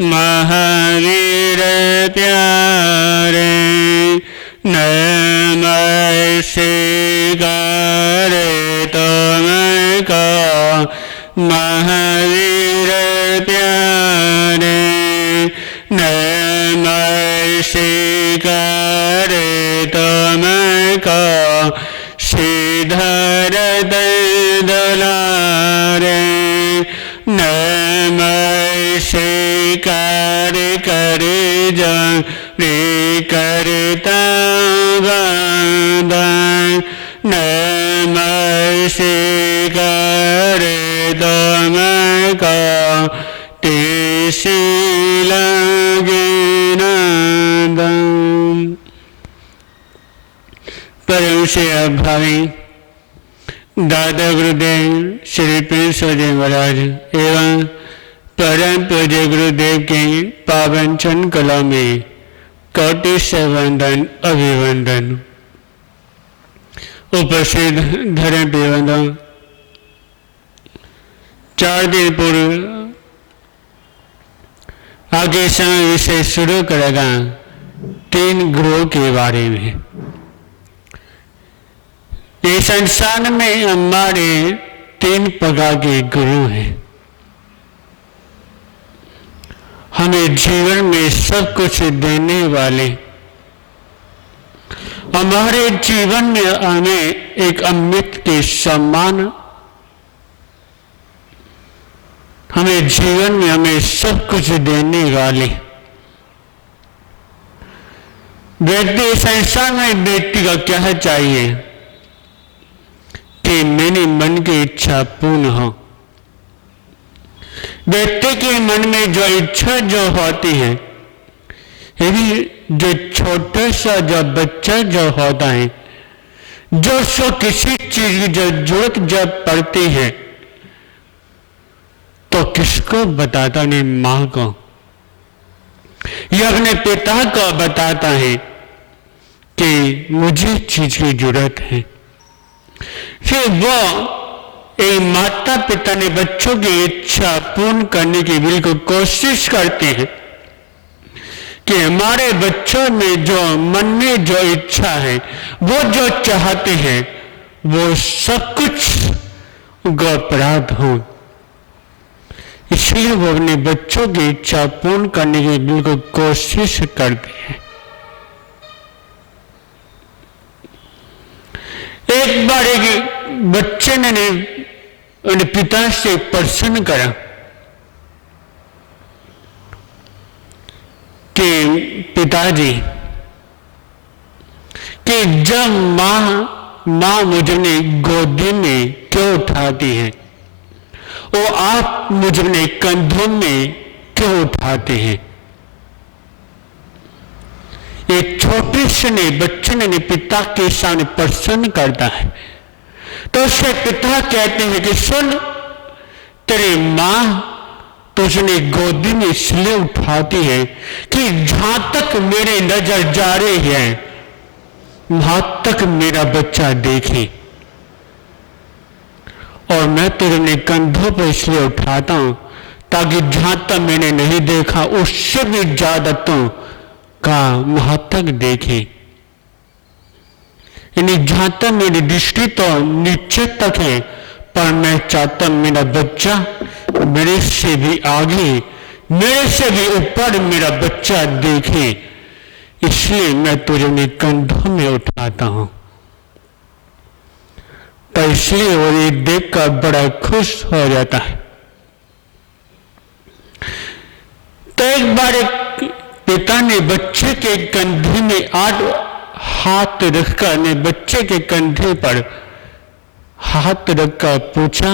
महावीर प्यारे नमस्कार तुमको महावीर प्यारे नमस्कार तुमको श्रीधर दुलारे नमस्कार कर रे करता नमस्कार तुमको तेसी लगे नादम। परम से अभावी दादा गुरुदेव श्री प्रिंस जी महाराज एवं परम पूज्य गुरुदेव के पावन चरण कला में कोटि से वंदन अभिवंदन। उपस्थित धर्म बंधु, 4 दिन पूर्व आगे समय विषय शुरू करेगा 3 गुरुओं के बारे में। इस संसार में हमारे 3 प्रकार के गुरु हैं। हमें जीवन में सब कुछ देने वाले, हमारे जीवन में हमें एक अमृत के समान, हमें जीवन में हमें सब कुछ देने वाले व्यक्ति। संसार में व्यक्ति का क्या चाहिए कि मेरे मन की इच्छा पूर्ण हो। व्यक्ति के मन में जो इच्छा जो होती है, यदि जो छोटा सा जो बच्चा जो होता है, जो सो किसी चीज की जो जरूरत जब पड़ती है तो किसको बताता नहीं? मां को या अपने पिता को बताता है कि मुझे चीज की जरूरत है। फिर वो एक माता पिता ने बच्चों की इच्छा पूर्ण करने की बिल्कुल कोशिश करते हैं कि हमारे बच्चों में जो मन में जो इच्छा है, वो जो चाहते हैं, वो सब कुछ उनको प्राप्त हो। इसलिए वो अपने बच्चों की इच्छा पूर्ण करने की बिल्कुल कोशिश करते हैं। एक बार एक बच्चे ने अपने पिता से प्रश्न करा कि पिताजी, कि जब माँ मुझे गोदी में क्यों उठाती है, वो आप मुझे अपने कंधों में क्यों उठाते हैं? एक छोटे से बच्चे ने पिता के सामने प्रश्न करता है तो उसके पिता कहते हैं कि सुन, तेरी माँ तुझे गोदी में इसलिए उठाती है कि जहां तक मेरी नजर जा रही है वहां तक मेरा बच्चा देखे, और मैं तेरे कंधों पर इसलिए उठाता हूं ताकि जहां तक मैंने नहीं देखा उससे भी ज्यादा तो का वहां तक देखे। यानी जहां तक मेरी दृष्टि तो नीचे तक है, पर मैं चाहता मेरा बच्चा मेरे से भी आगे, मेरे से भी ऊपर मेरा बच्चा देखे, इसलिए मैं तुझे अपने कंधों में उठाता हूं। तो इसलिए वो ये देखकर बड़ा खुश हो जाता है। तो एक बार एक पिता ने बच्चे के कंधे में हाथ रखकर ने बच्चे के कंधे पर हाथ रखकर पूछा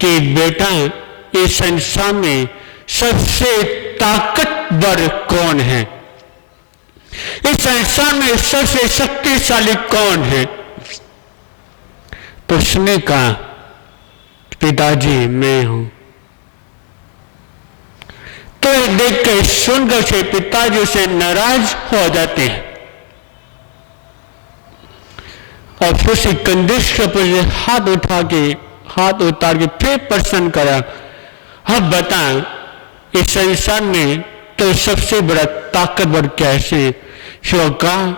कि बेटा, इस संसार में सबसे ताकतवर कौन है? इस संसार में सबसे शक्तिशाली कौन है? तो उसने कहा, पिताजी मैं हूं। तो देख कर सुनकर से पिताजी से नाराज हो जाते हैं और फिर से कंधे के ऊपर हाथ उतार के फिर प्रश्न करा, अब बता इस संसार में तो सबसे बड़ा ताकतवर कैसे? शिव कहा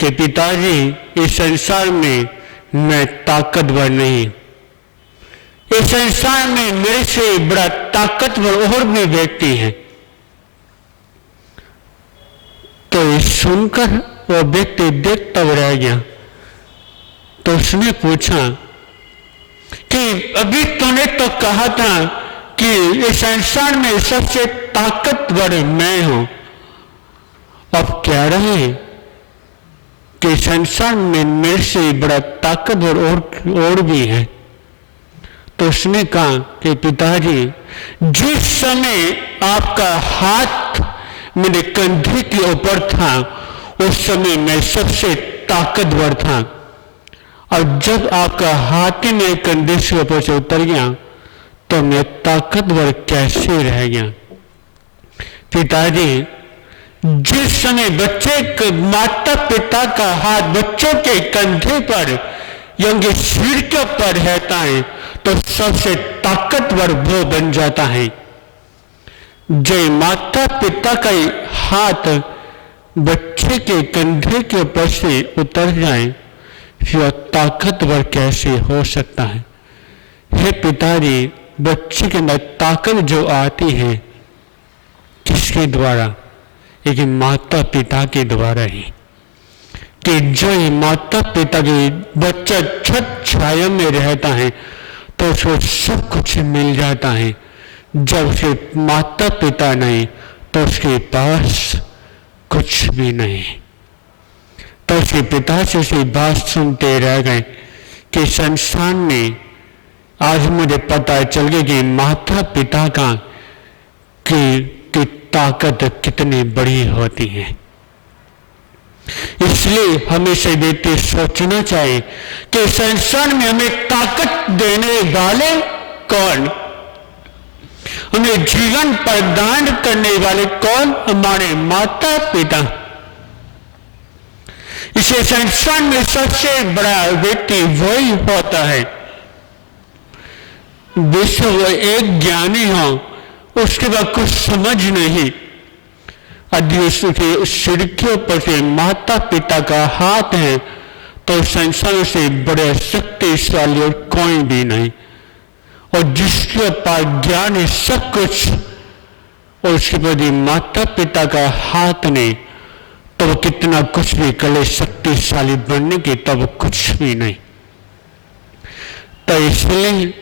कि पिताजी, इस संसार में मैं ताकतवर नहीं, इस संसार में मेरे से बड़ा ताकतवर और भी व्यक्ति हैं। तो ये सुनकर वो व्यक्ति देखता रह गया। तो उसने पूछा कि अभी तूने तो कहा था कि इस संसार में सबसे ताकतवर मैं हूं, अब कह रहे हैं कि संसार में मेरे से बड़ा ताकतवर और भी है। तो उसने कहा कि पिताजी, जिस समय आपका हाथ मेरे कंधे के ऊपर था उस समय मैं सबसे ताकतवर था, और जब आपका हाथ ही मेरे कंधे से ऊपर से उतर गया तो मैं ताकतवर कैसे रह गया? पिताजी, जिस समय बच्चे माता पिता का हाथ बच्चों के कंधे पर या उनके सिर के ऊपर रहता है तो सबसे ताकतवर वो बन जाता है। जब माता पिता का हाथ बच्चे के कंधे के ऊपर से उतर जाए फिर ताकतवर कैसे हो सकता है? हे पिताजी, बच्चे के अंदर ताकत जो आती है किसके द्वारा? एक माता पिता के द्वारा ही। कि जो माता पिता के बच्चा छत छाया में रहता है तो उसको सब कुछ मिल जाता है। जब उसके माता पिता नहीं तो उसके पास कुछ भी नहीं। तो उसके पिता से उसी बात सुनते रह गए कि संसार में आज मुझे पता चल गया कि माता पिता का की ताकत कितनी बड़ी होती है। इसलिए हमेशा व्यक्ति सोचना चाहिए कि संसार में हमें ताकत देने वाले कौन, हमें जीवन प्रदान करने वाले कौन? हमारे माता पिता। इसे संसार में सबसे बड़ा व्यक्ति वही होता है। विश्व एक ज्ञानी हो उसके बाद कुछ समझ नहीं, यदि उसके सिर के ऊपर से माता पिता का हाथ है तो संसार से बड़े शक्तिशाली और कोई भी नहीं। और जिसके पास ज्ञान है सब कुछ और उसके बाद माता पिता का हाथ नहीं तो वो कितना कुछ भी करे, शक्तिशाली बनने की तब कुछ भी नहीं। तो इसलिए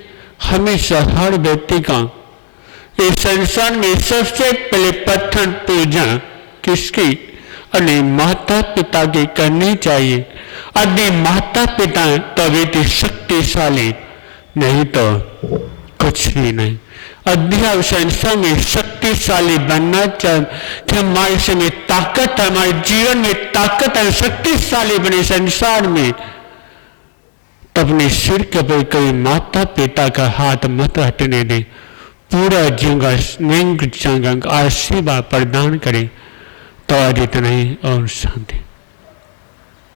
हमेशा हर व्यक्ति का इस संसार में सबसे पहले प्रथम पूजा किसकी? अपने माता पिता की करनी चाहिए। यदि माता पिता तो व्यक्ति शक्तिशाली, नहीं तो कुछ भी नहीं। यदि संसार में शक्तिशाली बनना चाहिए कि हमारे से में ताकत है, हमारे जीवन में ताकत है, शक्तिशाली बने संसार में, तो अपने सिर के ऊपर कोई माता पिता का हाथ मत हटने दें। पूरा जीवन आशीर्वाद प्रदान करें। तो आज इतना ही और शांति।